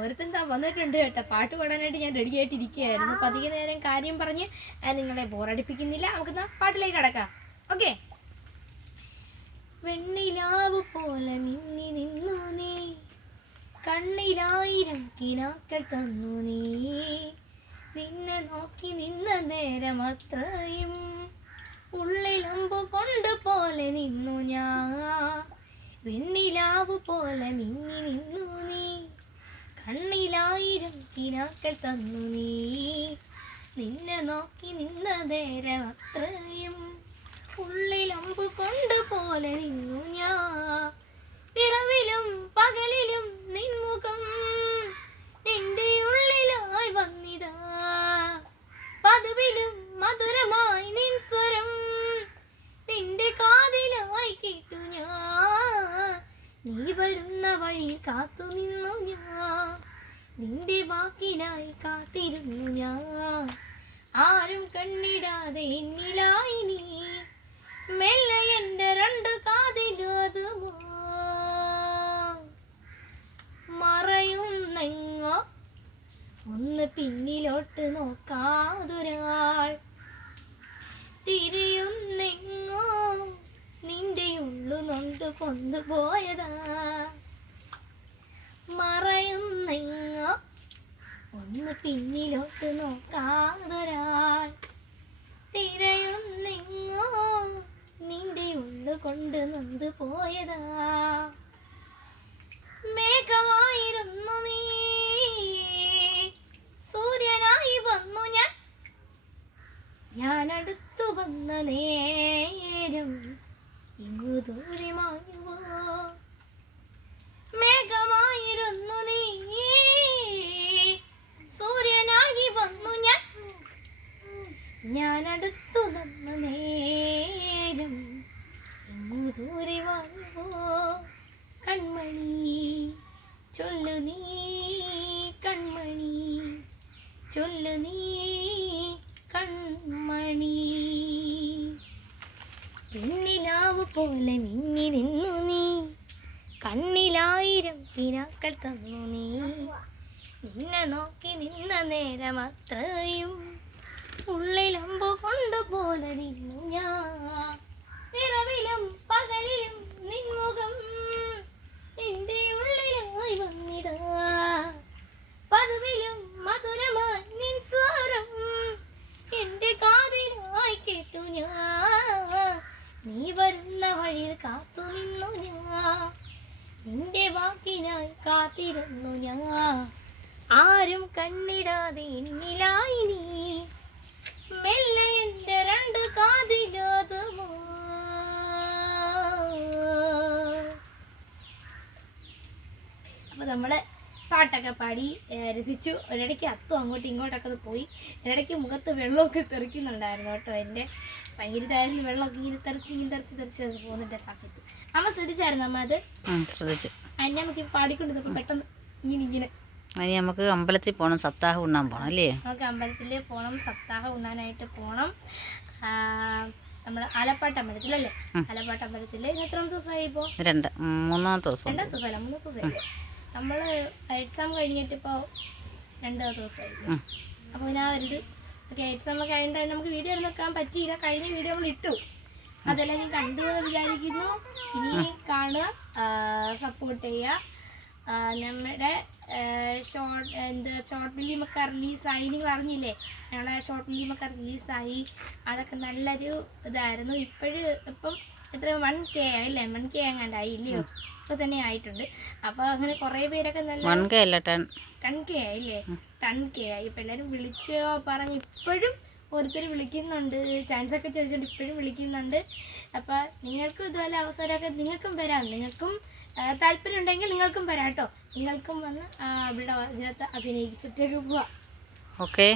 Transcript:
ഒരുത്തെന്താ വന്നിട്ടുണ്ട് കേട്ടോ. പാട്ട് പാടാനായിട്ട് ഞാൻ റെഡി ആയിട്ടിരിക്കുകയായിരുന്നു. അപ്പം അധിക നേരം കാര്യം പറഞ്ഞ് നിങ്ങളെ ബോറടിപ്പിക്കുന്നില്ല. നമുക്ക് പാട്ടിലേക്ക് കടക്കാം. ഓക്കെ. വെണ്ണിലാവ് പോലെ മിന്നി നിന്നു നീ, കണ്ണിലായിരം കിനാക്കൾ തന്നു നീ, നിന്നെ നോക്കി നിന്ന നേരം അത്രയും ഉള്ളിലമ്പു കൊണ്ട് പോലെ നിന്നു ഞാൻ. വെണ്ണിലാവ് പോലെ മിന്നി നിന്നു നീ, കണ്ണിലായിരം കിനാക്കൾ തന്നു നീ, നിന്നെ നോക്കി നിന്ന നേരം അത്രയും ഉള്ളിലമ്പു കൊണ്ട് പോലെ നിന്നു ഞാൻ. പിറവിലും പകലിലും നിൻമുഖം നിന്റെ ഉള്ളിലായി വന്നിതാ, പതിവിലും മധുരമായി നിൻ സ്വരം നിന്റെ കാതിലായി കേട്ടു ഞാൻ. നീ വരുന്ന വഴി കാത്തു നിന്നു ഞാൻ, നിന്റെ വാക്കിനായി കാത്തിരുന്നു ഞാൻ. ആരും കണ്ണിടാതെ എന്നിലായി നീ, മെല്ലെ എൻ്റെ രണ്ട് കാതിലതുമോ മറയുന്നെങ്ങോ, ഒന്ന് പിന്നിലോട്ട് നോക്കാതൊരാൾ തിരിയുന്നെങ്ങോ, നിന്റെ ഉള്ളു നൊണ്ട് കൊണ്ടുപോയതാ. മറയുന്നെങ്ങോ, ഒന്ന് പിന്നിലോട്ട് നോക്കാതൊരാൾ തിരയുന്നെങ്ങോ, നിന്റെ ഉള്ളു കൊണ്ട് നൊന്ത് പോയതാ. മേഘമായിരുന്നു നീ, സൂര്യനായി വന്നു ഞാൻ അടുത്തു വന്ന നേരം ഇങ്ങു ദൂരെ മാഞ്ഞുവോ. മേഘമായിരുന്നു നീ, സൂര്യനായി വന്നു ഞാൻ അടുത്തു വന്ന നേരം ഇങ്ങു ദൂരെ മാഞ്ഞുവോ. കൺമണി ചൊല്ലു നീ, കൺമണി ചൊല്ലു നീ, കൺമണി. വെണ്ണിലാവ് പോലെ മിന്നി നിന്നു നീ, കണ്ണിലായിരം കിനാക്കൾ തന്നു നീ, നിന്നെ നോക്കി നിന്ന നേരം അത്രയും ഉള്ളിലമ്പു കൊണ്ടുപോലെ നിന്നു ഞാൻ. പിറവിലും പകലിലും നിൻമുഖം നിന്റെ ഉള്ളിലായി വന്നിതാ, പതിവിലും മധുരമായി നിൻ സ്വരം എന്റെ കാതിലായി കേട്ടു ഞാൻ. നീ വരുന്ന വഴിയിൽ കാത്തു നിന്നു ഞാൻ, നിന്റെ വാക്കിനായി കാത്തിരുന്നു ഞാൻ. ആരും കണ്ണിടാതെ എന്നിലായി നീ, മെല്ലെ എൻ്റെ രണ്ട് കാതിലതുമോ. അപ്പോൾ നമ്മൾ പാട്ടൊക്കെ പാടി രസിച്ചു. ഒരിടയ്ക്ക് അത്തും അങ്ങോട്ടും ഇങ്ങോട്ടൊക്കെ പോയി. ഒരിടയ്ക്ക് മുഖത്ത് വെള്ളമൊക്കെ തെറിക്കുന്നുണ്ടായിരുന്നു കേട്ടോ. എൻ്റെ ഭയങ്കര ഇതായിരുന്നു, വെള്ളമൊക്കെ ഇങ്ങനെ തെറിച്ച് പോകുന്നതിൻ്റെ സമയത്ത് അമ്മ ശ്രദ്ധിച്ചായിരുന്നു. അമ്മ അത് ശ്രദ്ധിച്ചു. അതിനെ നമുക്ക് പാടിക്കൊണ്ടിരുന്നപ്പോൾ പെട്ടെന്ന് ഇങ്ങനെ അതിന് നമുക്ക് അമ്പലത്തിൽ പോകണം, സപ്താഹം ഉണ്ണാൻ പോകണം അല്ലേ? നമുക്ക് അമ്പലത്തിൽ പോകണം, സപ്താഹം ഉണ്ണാനായിട്ട് പോകണം. നമ്മൾ ആലപ്പാട്ട് അമ്പലത്തിലല്ലേ? ആലപ്പാട്ട് അമ്പലത്തിൽ എത്രാമത്തെ ദിവസമായി? ഇപ്പോൾ മൂന്നാമത്തെ ദിവസം. രണ്ടാമത്തെ ദിവസമല്ല, മൂന്നാമത്തെ ദിവസമായില്ലേ? നമ്മൾ എക്സാം കഴിഞ്ഞിട്ട് ഇപ്പോൾ 2 ദിവസമായിരുന്നു. അപ്പോൾ പിന്നെ ആ ഒരു ഓക്കെ, എക്സാം ഒക്കെ കഴിഞ്ഞിട്ട് നമുക്ക് വീഡിയോ എടുക്കാൻ പറ്റിയില്ല. കഴിഞ്ഞ വീഡിയോ നമ്മൾ ഇട്ടു, അതെല്ലാം നീ കണ്ടു എന്ന് വിചാരിക്കുന്നു. ഇനി കാണുക, സപ്പോർട്ട് ചെയ്യുക. നമ്മുടെ ഷോർട്ട് ഫിലിമൊക്കെ റിലീസായി, നിങ്ങൾ അറിഞ്ഞില്ലേ? ഞങ്ങളെ ഷോർട്ട് ഫിലിമൊക്കെ റിലീസായി. അതൊക്കെ നല്ലൊരു ഇതായിരുന്നു. ഇപ്പം എത്ര 1K ആയില്ലേ? 1K എങ്ങാണ്ടായി ഇല്ലയോ? ഇപ്പോൾ തന്നെ ആയിട്ടുണ്ട്. അപ്പോൾ അങ്ങനെ കുറേ പേരൊക്കെ നല്ല 1K അല്ല 10K ആയില്ലേ? 10K ആയി. ഇപ്പം എല്ലാവരും വിളിച്ച് പറഞ്ഞ് ഇപ്പോഴും ഓരോരുത്തർ വിളിക്കുന്നുണ്ട്, ചാൻസ് ഒക്കെ ചോദിച്ചുകൊണ്ട് ഇപ്പോഴും വിളിക്കുന്നുണ്ട്. അപ്പോൾ നിങ്ങൾക്കും ഇതുപോലെ അവസരമൊക്കെ നിങ്ങൾക്കും വരാം. നിങ്ങൾക്കും താല്പര്യം ഉണ്ടെങ്കിൽ നിങ്ങൾക്കും വരാം കേട്ടോ. നിങ്ങൾക്കും വന്ന് ഇവിടെ ഇതിനകത്ത് അഭിനയിച്ചിട്ടൊക്കെ പോവാം. ഓക്കെ.